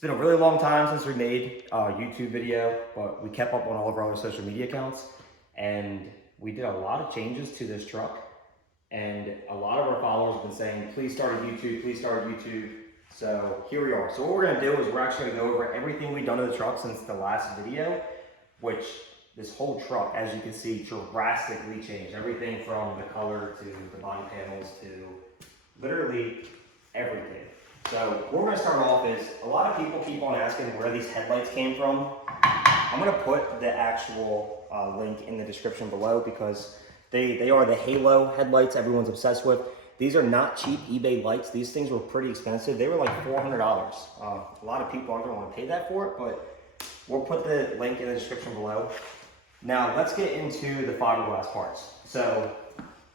It's been a really long time since we made a YouTube video, but we kept up on all of our other social media accounts, and we did a lot of changes to this truck, and a lot of our followers have been saying, please start a YouTube, please start a YouTube. So here we are. So what we're gonna do is we're actually gonna go over everything we've done to the truck since the last video, which this whole truck, as you can see, drastically changed. Everything from the color to the body panels to literally everything. So what we're gonna start off is, a lot of people keep on asking where these headlights came from. I'm gonna put the actual link in the description below because they are the halo headlights everyone's obsessed with. These are not cheap eBay lights. These things were pretty expensive. They were like $400. A lot of people aren't gonna wanna pay that for it, but we'll put the link in the description below. Now let's get into the fiberglass parts. So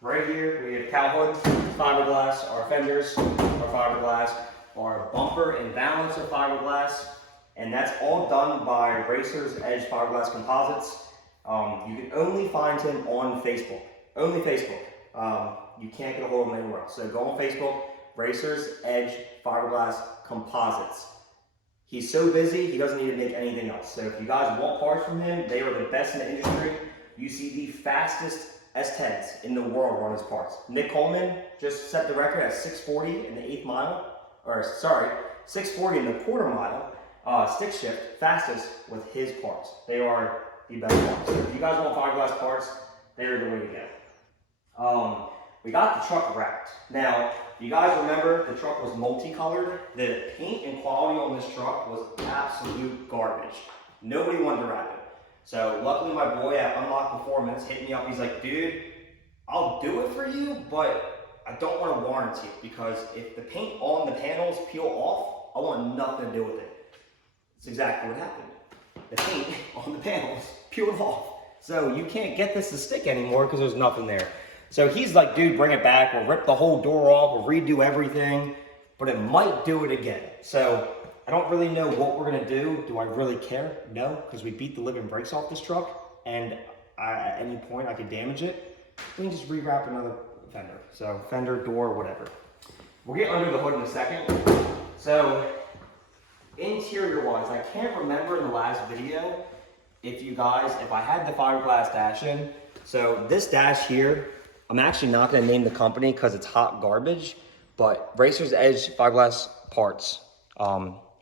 right here we have cow hood, fiberglass, our fenders are fiberglass, our bumper and valance are fiberglass, and that's all done by Racer's Edge Fiberglass Composites. You can only find him on Facebook, only Facebook. You can't get a hold of him anywhere else. So go on Facebook, Racer's Edge Fiberglass Composites. He's so busy, he doesn't need to make anything else. So if you guys want parts from him, they are the best in the industry. You see the fastest S10s in the world run his parts. Nick Coleman just set the record at 640 in the 8th mile, or sorry, 640 in the quarter mile, stick shift, fastest with his parts. They are the best parts. So if you guys want fiberglass parts, they're the way to go. We got the truck wrapped. Now, you guys remember the truck was multicolored. The paint and quality on this truck was absolute garbage. Nobody wanted to wrap it. So luckily my boy at Unlock Performance hit me up. He's like, dude, I'll do it for you, but I don't want to warranty it because if the paint on the panels peel off, I want nothing to do with it. That's exactly what happened. The paint on the panels peeled off. So you can't get this to stick anymore because there's nothing there. So he's like, dude, bring it back. We'll rip the whole door off. We'll redo everything, but it might do it again. So I don't really know what we're gonna do. Do I really care? No, because we beat the living brakes off this truck, and at any point I could damage it. We can just rewrap another fender. So fender, door, whatever. We'll get under the hood in a second. So interior wise, I can't remember in the last video if I had the fiberglass dash in. So this dash here, I'm actually not gonna name the company because it's hot garbage, but Racer's Edge Fiberglass Parts,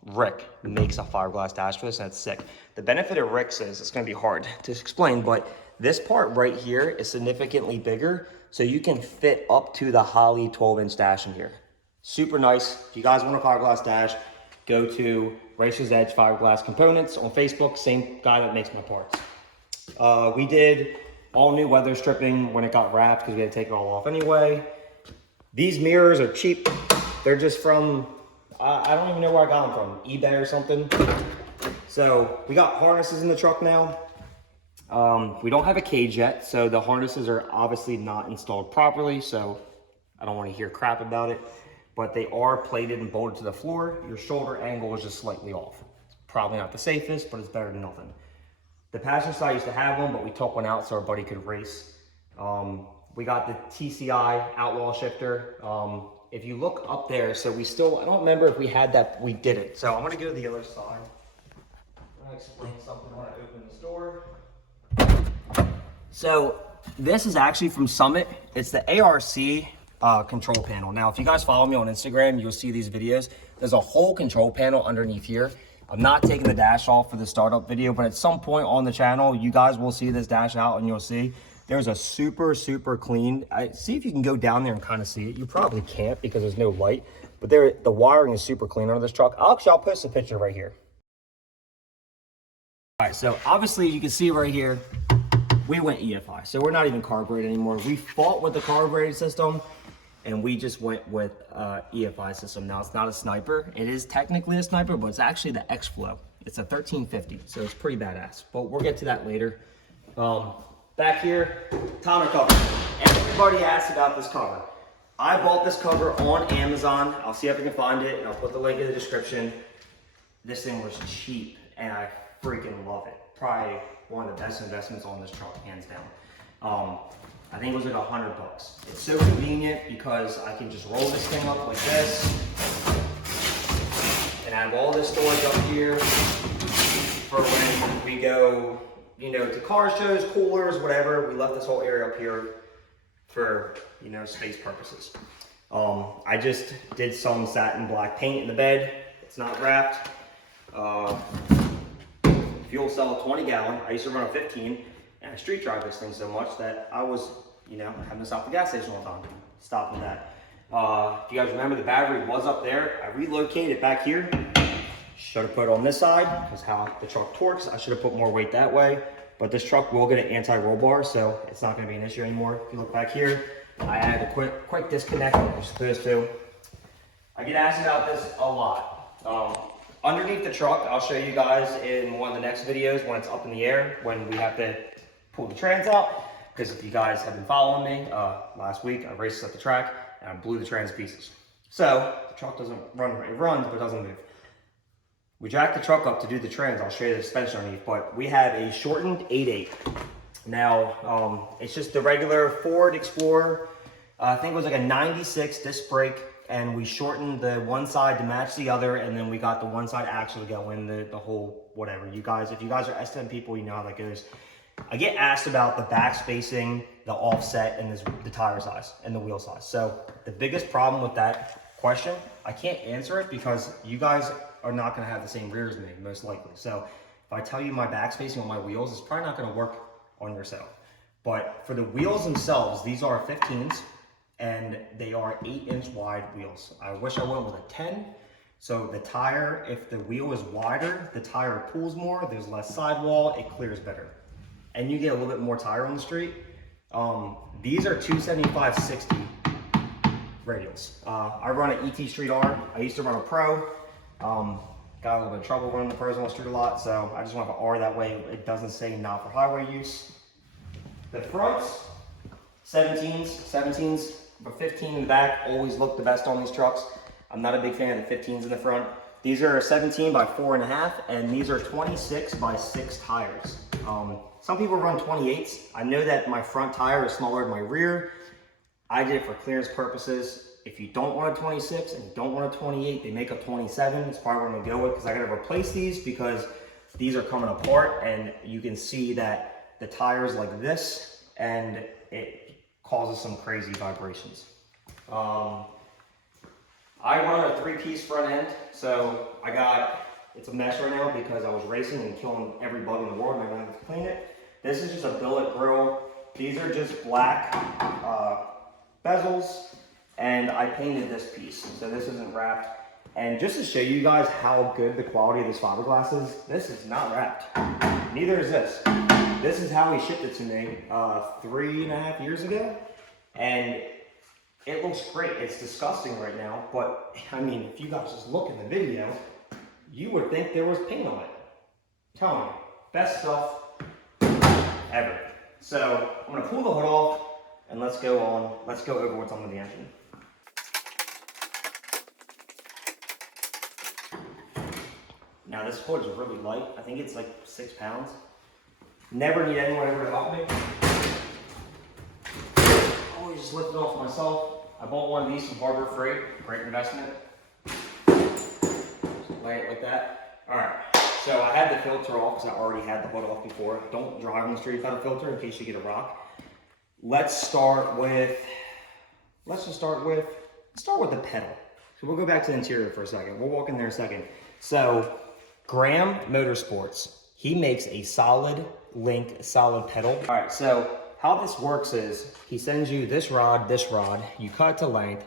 Rick makes a fiberglass dash for this, and it's sick. The benefit of Rick's is, it's gonna be hard to explain, but this part right here is significantly bigger, so you can fit up to the Holley 12-inch dash in here. Super nice. If you guys want a fiberglass dash, go to Racer's Edge Fiberglass Components on Facebook, same guy that makes my parts. We did all new weather stripping when it got wrapped because we had to take it all off anyway. These mirrors are cheap. They're just from, I don't even know where I got them from, eBay or something. So we got harnesses in the truck now. We don't have a cage yet, so the harnesses are obviously not installed properly, so I don't want to hear crap about it, but they are plated and bolted to the floor. Your shoulder angle is just slightly off. It's probably not the safest, but it's better than nothing. The passenger side used to have one, but we took one out so our buddy could race. We got the TCI Outlaw shifter. If you look up there, so we still, I don't remember if we had that, we did it. So I'm gonna go to the other side. I'm gonna explain something when I open this door. So this is actually from Summit. It's the ARC control panel. Now, if you guys follow me on Instagram, you'll see these videos. There's a whole control panel underneath here. I'm not taking the dash off for the startup video, but at some point on the channel, you guys will see this dash out and you'll see there's a super, super clean. See if you can go down there and kind of see it. You probably can't because there's no light, but the wiring is super clean on this truck. I'll post a picture right here. All right, so obviously you can see right here, we went EFI. So we're not even carbureted anymore. We fought with the carbureted system and we just went with EFI system. Now it's not a sniper. It is technically a sniper, but it's actually the X-Flow. It's a 1350, so it's pretty badass. But we'll get to that later. Back here, tonneau cover. Everybody asked about this cover. I bought this cover on Amazon. I'll see if I can find it, and I'll put the link in the description. This thing was cheap, and I freaking love it. Probably one of the best investments on this truck, hands down. I think it was like $100. It's so convenient because I can just roll this thing up like this and have all this storage up here for when we go, you know, to car shows, coolers, whatever. We left this whole area up here for, you know, space purposes. I just did some satin black paint in the bed. It's not wrapped. Fuel cell 20 gallon. I used to run a 15, and I street drive this thing so much that I was, you know, having to stop at the gas station all the time. Stopping that. If you guys remember, the battery was up there. I relocated it back here. Should have put it on this side because how the truck torques. I should have put more weight that way. But this truck will get an anti-roll bar, so it's not going to be an issue anymore. If you look back here, I added a quick disconnect like you're supposed to. I get asked about this a lot. Underneath the truck, I'll show you guys in one of the next videos when it's up in the air, when we have to pull the trans out. Because if you guys have been following me, last week I raced at the track and I blew the trans to pieces. So the truck doesn't run, it runs, but it doesn't move. We jacked the truck up to do the trans. I'll show you the suspension underneath, but we have a shortened 8.8. Now, it's just the regular Ford Explorer. I think it was like a 96 disc brake, and we shortened the one side to match the other, and then we got the one side axle to go in the whole whatever. You guys, if you guys are S10 people, you know how that goes. I get asked about the back spacing, the offset, and the tire size and the wheel size. So the biggest problem with that question, I can't answer it because you guys are not going to have the same rear as me, most likely. So if I tell you my back spacing on my wheels, it's probably not going to work on yourself. But for the wheels themselves, these are 15s, and they are 8-inch wide wheels. I wish I went with a 10. So the tire, if the wheel is wider, the tire pulls more, there's less sidewall, it clears better. And you get a little bit more tire on the street. These are 275/60 radials. I run an ET Street R. I used to run a Pro. Got a little bit of trouble running the Pros on the street a lot, so I just want an R that way it doesn't say not for highway use. The fronts, 17s, but 15 in the back always look the best on these trucks. I'm not a big fan of the 15s in the front. These are 17 by 4.5, and these are 26 by 6 tires. Some people run 28s. I know that my front tire is smaller than my rear. I did it for clearance purposes. If you don't want a 26 and you don't want a 28, they make a 27. It's probably what I'm gonna go with because I gotta replace these because these are coming apart, and you can see that the tire's like this, and it causes some crazy vibrations. I run a 3-piece front end, so it's a mess right now because I was racing and killing every bug in the world and I don't have to clean it. This is just a billet grill. These are just black bezels, and I painted this piece, so this isn't wrapped. And just to show you guys how good the quality of this fiberglass is, this is not wrapped. Neither is this. This is how he shipped it to me 3.5 years ago, and it looks great. It's disgusting right now, but I mean, if you guys just look in the video, you would think there was paint on it. Tell me, best stuff ever. So I'm gonna pull the hood off and let's go over what's under the engine. Now this hood is really light. I think it's like 6 pounds. Never need anyone ever to help me. Always just lift it off myself. I bought one of these from Harbor Freight. Great investment. Just lay it like that. All right. So I had the filter off because I already had the hood off before. Don't drive on the street without a filter in case you get a rock. Let's start with the pedal. So we'll go back to the interior for a second. We'll walk in there in a second. So Graham Motorsports, he makes a solid link, solid pedal. All right, so how this works is he sends you this rod, you cut it to length.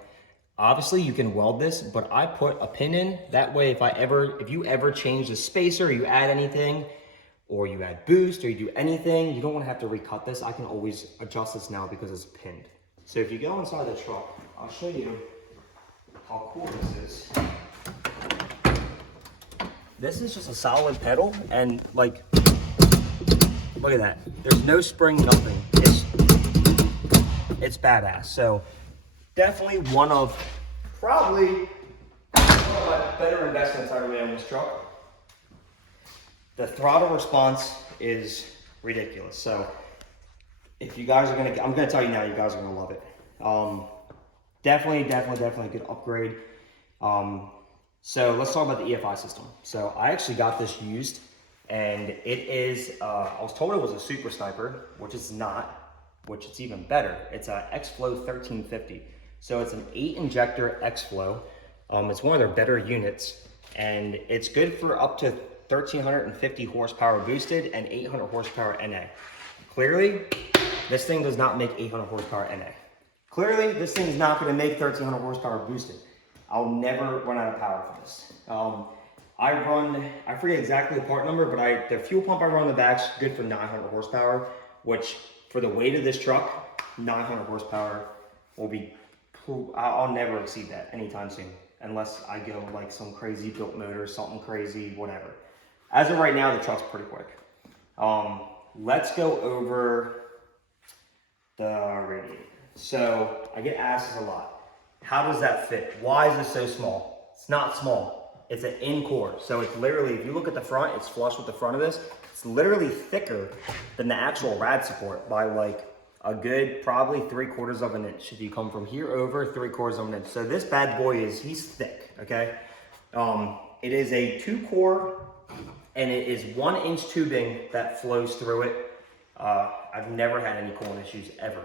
Obviously you can weld this, but I put a pin in. That way if you ever change the spacer, you add anything, or you add boost, or you do anything, you don't want to have to recut this. I can always adjust this now because it's pinned. So if you go inside the truck, I'll show you how cool this is. This is just a solid pedal, and like, look at that. There's no spring, nothing. It's badass. So definitely one of my better investments I made on this truck. The throttle response is ridiculous. So if you guys are I'm gonna tell you now, you guys are gonna love it. Definitely a good upgrade. So let's talk about the EFI system. So I actually got this used, and it is, I was told it was a Super Sniper, which it's not, which it's even better. It's a X-Flow 1350. So it's an 8 injector X-Flow. It's one of their better units, and it's good for up to 1350 horsepower boosted and 800 horsepower NA. Clearly, this thing does not make 800 horsepower NA. Clearly, this thing is not going to make 1300 horsepower boosted. I'll never run out of power for this. I forget exactly the part number, but the fuel pump I run on the back's good for 900 horsepower, which for the weight of this truck, 900 horsepower will be, I'll never exceed that anytime soon, unless I go like some crazy built motor, something crazy, whatever. As of right now, the truck's pretty quick. Let's go over the radiator. So I get asked this a lot. How does that fit? Why is it so small? It's not small. It's an in-core. So it's literally, if you look at the front, it's flush with the front of this. It's literally thicker than the actual rad support by like a good, probably 3/4 of an inch. If you come from here over, 3/4 of an inch. So this bad boy he's thick, okay? It is a 2-core, and it is 1-inch tubing that flows through it. I've never had any cooling issues ever.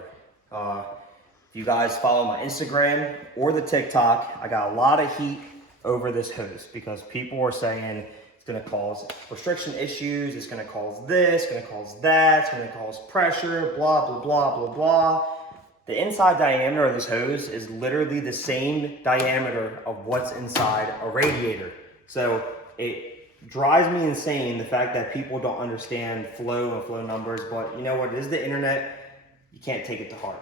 If you guys follow my Instagram or the TikTok, I got a lot of heat over this hose because people were saying it's gonna cause restriction issues, it's gonna cause this, it's gonna cause that, it's gonna cause pressure, blah, blah, blah, blah, blah. The inside diameter of this hose is literally the same diameter of what's inside a radiator. So it drives me insane, the fact that people don't understand flow and flow numbers, but you know what, it is the internet, you can't take it to heart.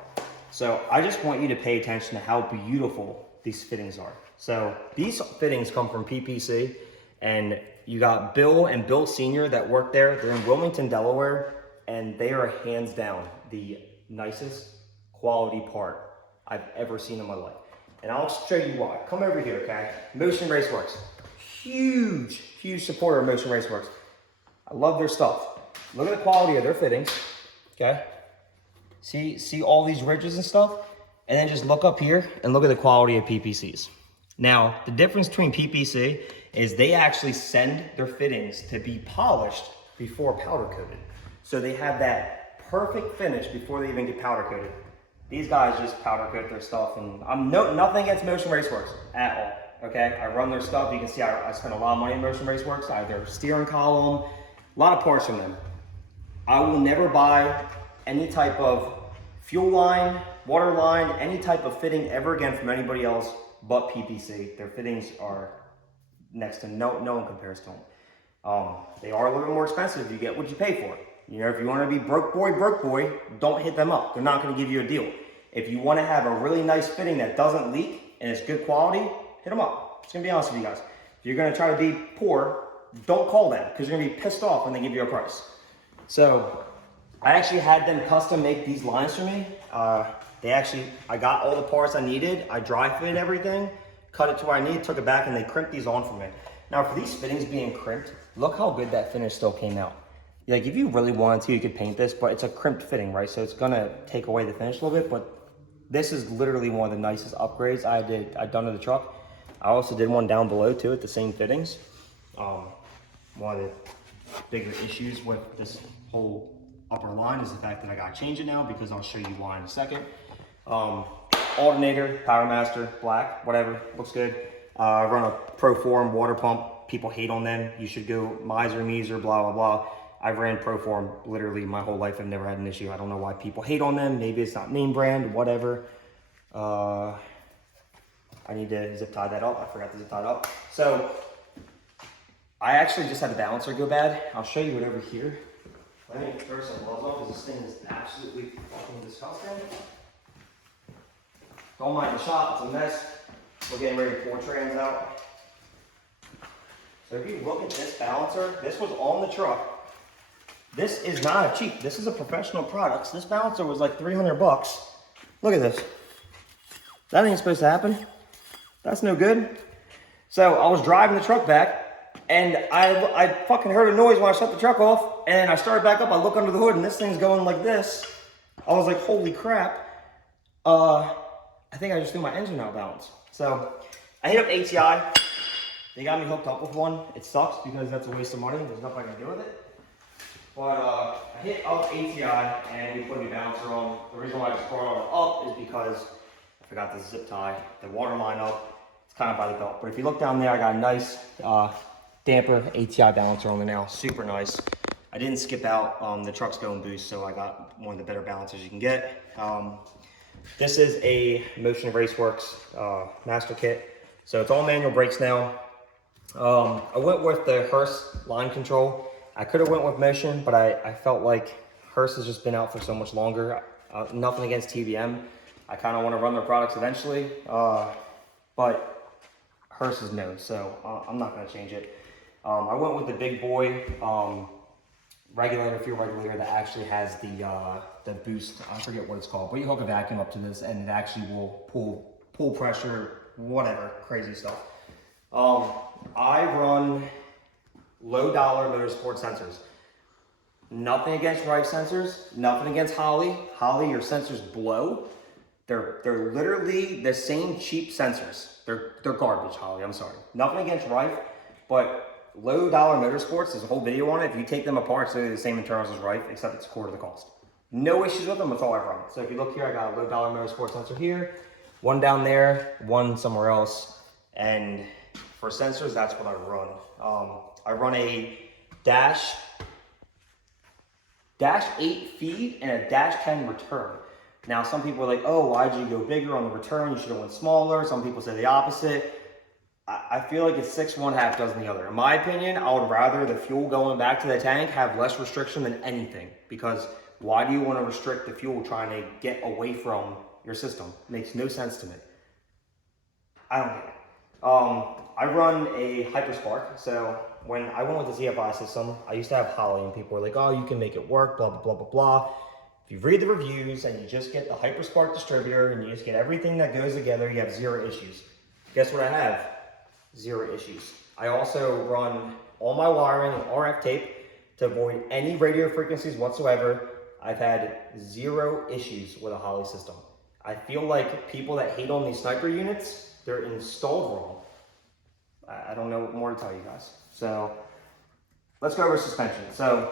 So I just want you to pay attention to how beautiful these fittings are. So these fittings come from PPC, and you got Bill and Bill Sr. that work there. They're in Wilmington, Delaware, and they are hands down the nicest quality part I've ever seen in my life. And I'll show you why. Come over here, okay? Motion Raceworks. Huge, huge supporter of Motion Raceworks. I love their stuff. Look at the quality of their fittings, okay? See all these ridges and stuff? And then just look up here and look at the quality of PPCs. Now, the difference between PPC is they actually send their fittings to be polished before powder coated. So they have that perfect finish before they even get powder coated. These guys just powder coat their stuff, and I'm nothing against Motion Raceworks at all, okay? I run their stuff. You can see I spend a lot of money in Motion Raceworks. I have their steering column, a lot of parts from them. I will never buy any type of fuel line, water line, any type of fitting ever again from anybody else but PPC. Their fittings are next to no one compares to them. They are a little bit more expensive. You get what you pay for. You know, if you want to be broke boy, don't hit them up. They're not going to give you a deal. If you want to have a really nice fitting that doesn't leak and it's good quality, hit them up. It's going to be honest with you guys. If you're going to try to be poor, don't call them because you're going to be pissed off when they give you a price. So I actually had them custom make these lines for me. I got all the parts I needed. I dry fit everything, cut it to where I need, took it back, and they crimped these on for me. Now for these fittings being crimped, look how good that finish still came out. Like if you really wanted to, you could paint this, but it's a crimped fitting, right? So it's gonna take away the finish a little bit, but this is literally one of the nicest upgrades I've done to the truck. I also did one down below too at the same fittings. One of the bigger issues with this whole upper line is the fact that I gotta change it now because I'll show you why in a second. Alternator, Power Master, black, whatever, looks good. I run a Proform water pump. People hate on them. You should go Miser, Meeser, blah, blah, blah. I've ran Proform literally my whole life. I've never had an issue. I don't know why people hate on them. Maybe it's not name brand, whatever. I need to zip tie that up. I forgot to zip tie it up. So I actually just had the balancer go bad. I'll show you it over here. Let me throw some gloves on because this thing is absolutely fucking disgusting. Don't mind the shop, it's a mess. We're getting ready to pour trans out. So if you look at this balancer, this was on the truck. This is not a cheap, this is a professional product. So this balancer was like 300 bucks. Look at this. That ain't supposed to happen. That's no good. So I was driving the truck back and I fucking heard a noise when I shut the truck off, and I started back up. I look under the hood and this thing's going like this. I was like, holy crap. I think I just threw my engine out of balance. So I hit up ATI. They got me hooked up with one. It sucks because that's a waste of money. There's nothing I can do with it. But I hit up ATI and we put a new balancer on. The reason why I just brought it up is because I forgot the zip tie, the water line up. It's kind of by the belt. But if you look down there, I got a nice damper ATI balancer on there now. Super nice. I didn't skip out the truck's going boost, so I got one of the better balancers you can get. This is a Motion Raceworks master kit. So it's all manual brakes now. I went with the Hearst line control. I could have went with Motion, but I felt like Hearst has just been out for so much longer. Nothing against TBM. I kind of want to run their products eventually, but Hearst is known, so I'm not going to change it. I went with the big boy regulator, fuel regulator that actually has the boost. I forget what it's called, but you hook a vacuum up to this and it actually will pull pressure, whatever, crazy stuff. I run low dollar motorsport sensors. Nothing against Rife sensors, nothing against Holley. Holley, your sensors blow. They're literally the same cheap sensors. They're garbage, Holley, I'm sorry. Nothing against Rife, but low dollar motorsports, there's a whole video on it. If you take them apart, it's literally the same internals as Rife, except it's a quarter of the cost. No issues with them, that's all I run. So if you look here, I got a low dollar motorsport sensor here, one down there, one somewhere else, and for sensors, that's what I run. I run a dash 8 feed and a dash 10 return. Now, some people are like, oh, why'd you go bigger on the return? You should have went smaller. Some people say the opposite. I feel like it's 6 one, half dozen the other. In my opinion, I would rather the fuel going back to the tank have less restriction than anything, because why do you want to restrict the fuel trying to get away from your system? It makes no sense to me. I don't get it. I run a Hyperspark, so when I went with the CFI system, I used to have Holley, and people were like, oh, you can make it work, blah, blah, blah, blah, blah. If you read the reviews and you just get the Hyperspark distributor and you just get everything that goes together, you have 0 issues. Guess what I have? 0 issues. I also run all my wiring and RF tape to avoid any radio frequencies whatsoever. I've had 0 issues with a Holley system. I feel like people that hate on these sniper units, they're installed wrong. I don't know what more to tell you guys. So let's go over suspension. So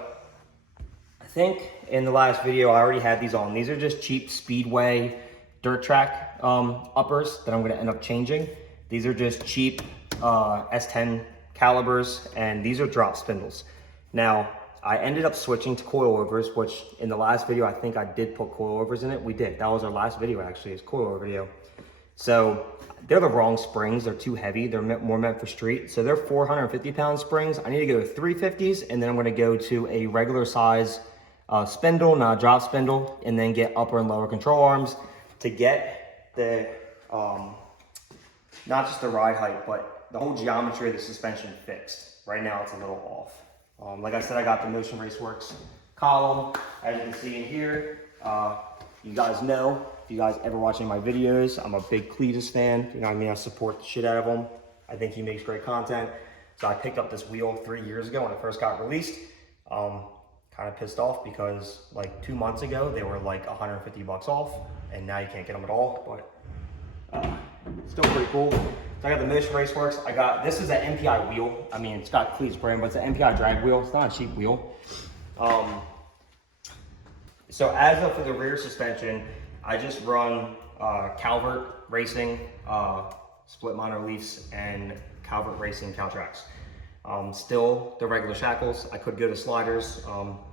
I think in the last video, I already had these on. These are just cheap Speedway dirt track uppers that I'm gonna end up changing. These are just cheap S10 calibers, and these are drop spindles. Now, I ended up switching to coilovers, which in the last video, I think I did put coilovers in it. We did, that was our last video actually, is coilover video. So they're the wrong springs, they're too heavy, they're more meant for street. So they're 450 pound springs. I need to go to 350s, and then I'm gonna go to a regular size spindle, not a drop spindle, and then get upper and lower control arms to get the, not just the ride height, but the whole geometry of the suspension fixed. Right now it's a little off. Like I said, I got the Motion Raceworks column. As you can see in here, you guys know, if you guys ever watch any of my videos, I'm a big Cletus fan. You know what I mean? I support the shit out of him. I think he makes great content. So I picked up this wheel 3 years ago when it first got released. Kind of pissed off because like 2 months ago, they were like 150 bucks off, and now you can't get them at all, but still pretty cool. So I got the Motion Raceworks. I got, this is an MPI wheel. I mean, it's got Cletus brand, but it's an MPI drag wheel. It's not a cheap wheel. So as of for the rear suspension, I just run Calvert Racing, split minor leafs, and Calvert Racing Caltrax. Still the regular shackles. I could go to sliders.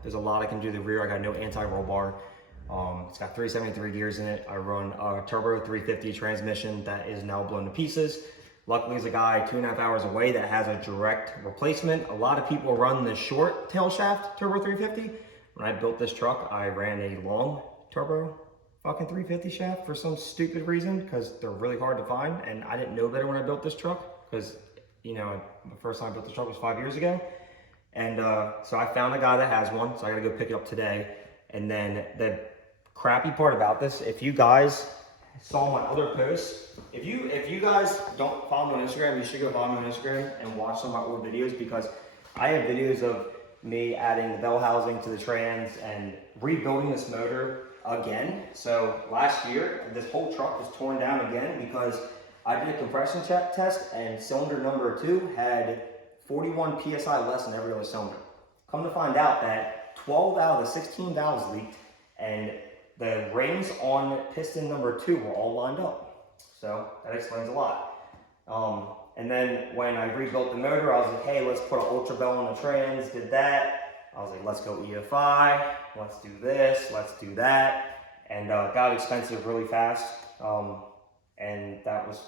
There's a lot I can do to the rear. I got no anti-roll bar. It's got 373 gears in it. I run a turbo 350 transmission that is now blown to pieces. Luckily, there's a guy 2.5 hours away that has a direct replacement. A lot of people run the short tail shaft turbo 350. When I built this truck, I ran a long turbo fucking 350 shaft for some stupid reason, because they're really hard to find, and I didn't know better when I built this truck, because, you know, the first time I built this truck was 5 years ago. And so I found a guy that has one, so I gotta go pick it up today. And then the crappy part about this, if you guys saw my other posts, if you guys don't follow me on Instagram, you should go follow me on Instagram and watch some of my old videos, because I have videos of me adding the bell housing to the trans and rebuilding this motor again. So last year, this whole truck was torn down again because I did a compression check test, and cylinder number 2 had 41 psi less than every other cylinder. Come to find out that 12 out of the 16 valves leaked, and the rings on piston number 2 were all lined up. So that explains a lot. And then when I rebuilt the motor, I was like, hey, let's put an Ultra Bell on the trans, did that. I was like, let's go EFI, let's do this, let's do that. And got expensive really fast. And that was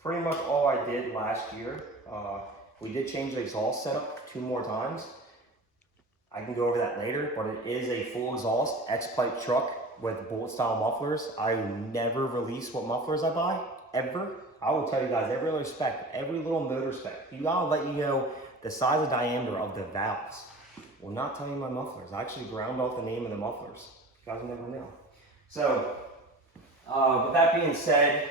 pretty much all I did last year. We did change the exhaust setup 2 more times. I can go over that later, but it is a full exhaust X-pipe truck with bullet style mufflers. I never release what mufflers I buy, ever. I will tell you guys every other spec, every little motor spec. You gotta let you know the size and diameter of the valves. Will not tell you my mufflers. I actually ground off the name of the mufflers. You guys will never know. So, with that being said,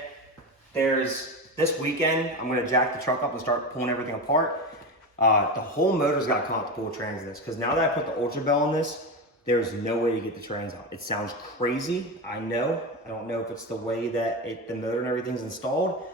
this weekend, I'm gonna jack the truck up and start pulling everything apart. The whole motor's got to come out to pull the trans in this, because now that I put the Ultra Bell on this, there's no way to get the trans out. It sounds crazy, I know. I don't know if it's the way that the motor and everything's installed,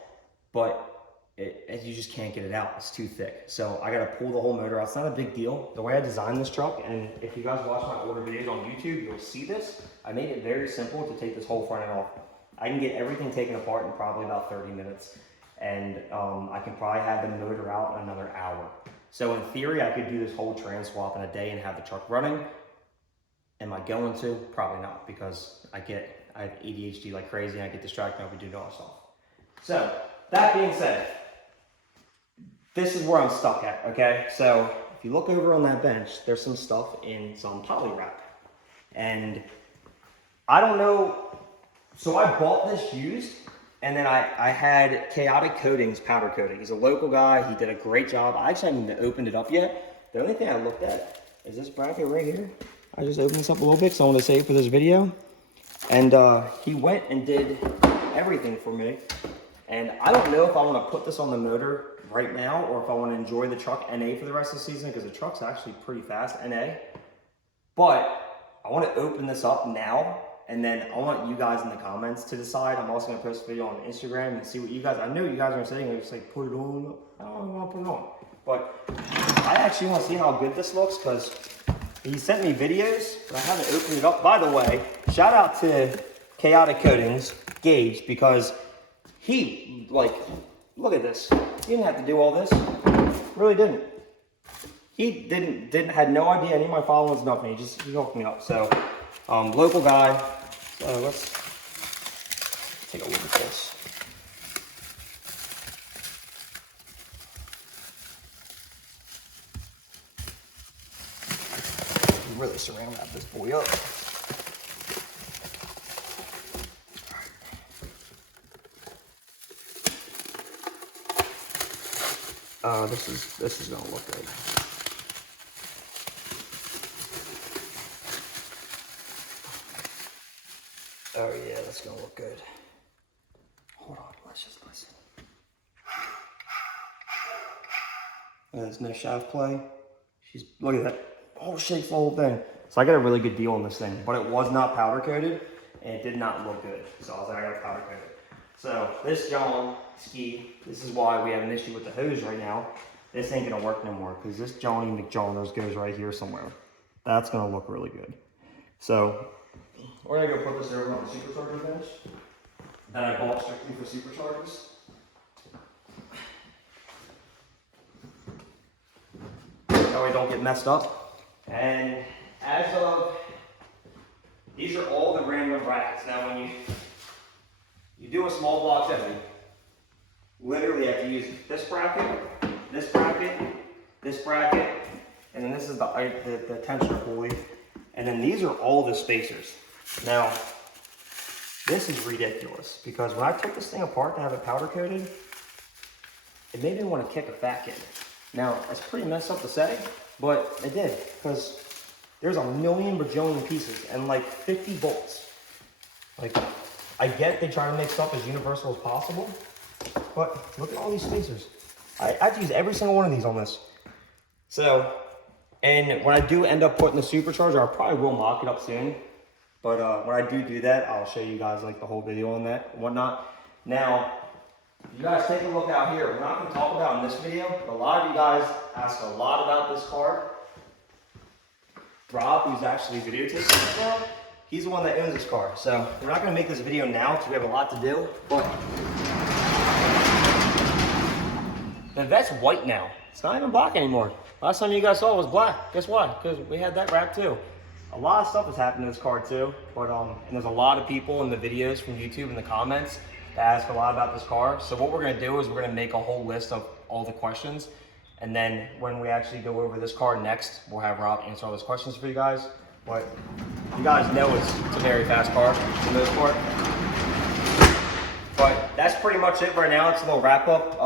but you just can't get it out. It's too thick. So I got to pull the whole motor out. It's not a big deal. The way I designed this truck, and if you guys watch my older videos on YouTube, you'll see this. I made it very simple to take this whole front end off. I can get everything taken apart in probably about 30 minutes. And I can probably have the motor out in another hour. So in theory, I could do this whole trans swap in a day and have the truck running. Am I going to? Probably not, because I have ADHD like crazy and I get distracted and I'll be doing all this stuff. So that being said, this is where I'm stuck at, okay? So if you look over on that bench, there's some stuff in some poly wrap. And I don't know, so I bought this used, and then I had Chaotic Coatings powder coating. He's a local guy, he did a great job. I actually haven't even opened it up yet. The only thing I looked at is this bracket right here. I just opened this up a little bit because I want to save for this video. And he went and did everything for me. And I don't know if I want to put this on the motor right now or if I want to enjoy the truck NA for the rest of the season, because the truck's actually pretty fast NA. But I want to open this up now, and then I want you guys in the comments to decide. I'm also going to post a video on Instagram and see what you guys, I know you guys are saying, it's like, put it on. I don't want to put it on. But I actually want to see how good this looks, because he sent me videos, but I haven't opened it up. By the way, shout out to Chaotic Coatings, Gage, because he, like, look at this. He didn't have to do all this. Really didn't. He had no idea any of my followers, nothing. He hooked me up. So, local guy. So let's take a look at this. Really saran wrap this boy up. This is gonna look good. Oh yeah, that's gonna look good. Hold on, let's just listen. And there's no shaft play. Look at that. Oh, shakes the whole thing. So I got a really good deal on this thing, but it was not powder coated and it did not look good. So I was like, I gotta powder coat it. So this John ski, this is why we have an issue with the hose right now. This ain't gonna work no more, because this Johnny McJohners goes right here somewhere. That's gonna look really good. So we're gonna go put this over on the supercharger bench that I bought strictly for superchargers. That way don't get messed up. And as of, these are all the random brackets. Now when you do a small block heavy, literally you have to use this bracket, this bracket, this bracket, and then this is the tensioner pulley. And then these are all the spacers. Now, this is ridiculous, because when I took this thing apart to have it powder coated, it made me want to kick a fat kid. Now, it's pretty messed up to say, but it did, because there's a million bajillion pieces and like 50 bolts. Like, I get they try to make stuff as universal as possible, but look at all these spacers. I have to use every single one of these on this. So, and when I do end up putting the supercharger, I probably will mock it up soon. But when I do that, I'll show you guys like the whole video on that and whatnot. Now, You guys take a look out here. We're not going to talk about in this video, but a lot of you guys ask a lot about this car. Rob, who's actually videotaping this car, he's the one that owns this car. So we're not going to make this video now because we have a lot to do. But the Vet's white now. It's not even black anymore. Last time you guys saw it was black. Guess why? Because we had that wrap too. A lot of stuff has happened to this car too. But and there's a lot of people in the videos from YouTube in the comments that ask a lot about this car. So what we're going to do is we're going to make a whole list of all the questions. And then when we actually go over this car next, we'll have Rob answer all those questions for you guys. But you guys know it's a very fast car for the most part. But that's pretty much it right now. It's a little wrap up.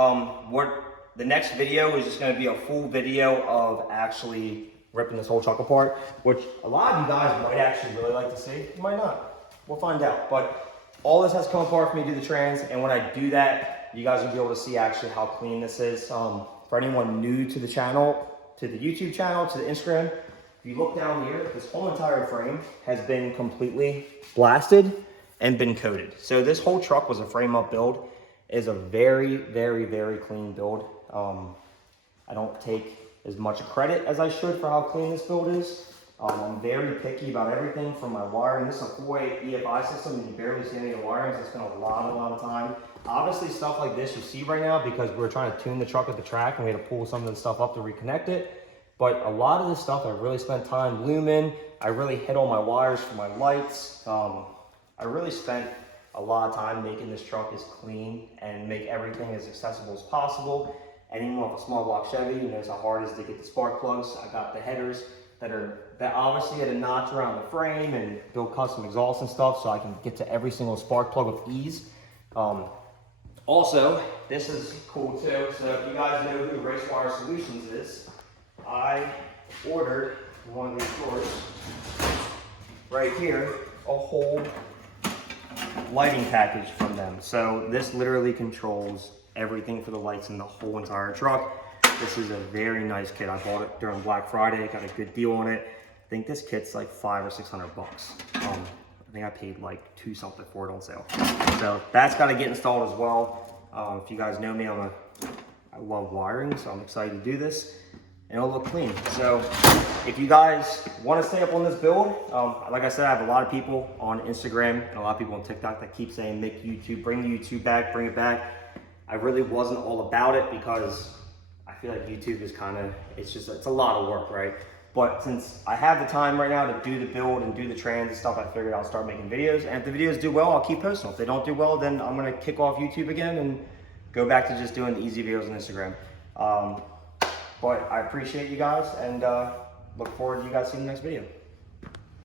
The next video is just going to be a full video of actually ripping this whole truck apart, which a lot of you guys might actually really like to see. You might not. We'll find out. But all this has come apart for me to do the trans, and when I do that, you guys will be able to see actually how clean this is. For anyone new to the channel, to the YouTube channel, to the Instagram, if you look down here, this whole entire frame has been completely blasted and been coated. So this whole truck was a frame up build. It is a very, very, very clean build. I don't take as much credit as I should for how clean this build is. I'm very picky about everything from my wiring. This is a 4-way EFI system and you barely see any of the wirings. I spent a lot of time. Obviously stuff like this you see right now because we're trying to tune the truck at the track and we had to pull some of the stuff up to reconnect it. But a lot of this stuff I really spent time lumen. I really hit all my wires for my lights. I really spent a lot of time making this truck as clean and make everything as accessible as possible. And even with a small block Chevy, you know how hard it is to get the spark plugs. I got the headers that obviously had a notch around the frame and build custom exhaust and stuff so I can get to every single spark plug with ease. Also, this is cool too. So if you guys know who Race Wire Solutions is, I ordered one of these stores right here, a whole lighting package from them. So this literally controls everything for the lights in the whole entire truck. This is a very nice kit. I bought it during Black Friday, got a good deal on it. I think this kit's like $500 or $600 bucks. I think I paid like $2 something for it on sale. So that's got to get installed as well. If you guys know me, I love wiring, so I'm excited to do this. And it'll look clean. So if you guys want to stay up on this build, like I said, I have a lot of people on Instagram and a lot of people on TikTok that keep saying, make YouTube, bring YouTube back, bring it back. I really wasn't all about it because I feel like YouTube is it's a lot of work, right? But since I have the time right now to do the build and do the trans and stuff, I figured I'll start making videos. And if the videos do well, I'll keep posting them. If they don't do well, then I'm gonna kick off YouTube again and go back to just doing the easy videos on Instagram. But I appreciate you guys and look forward to you guys seeing the next video.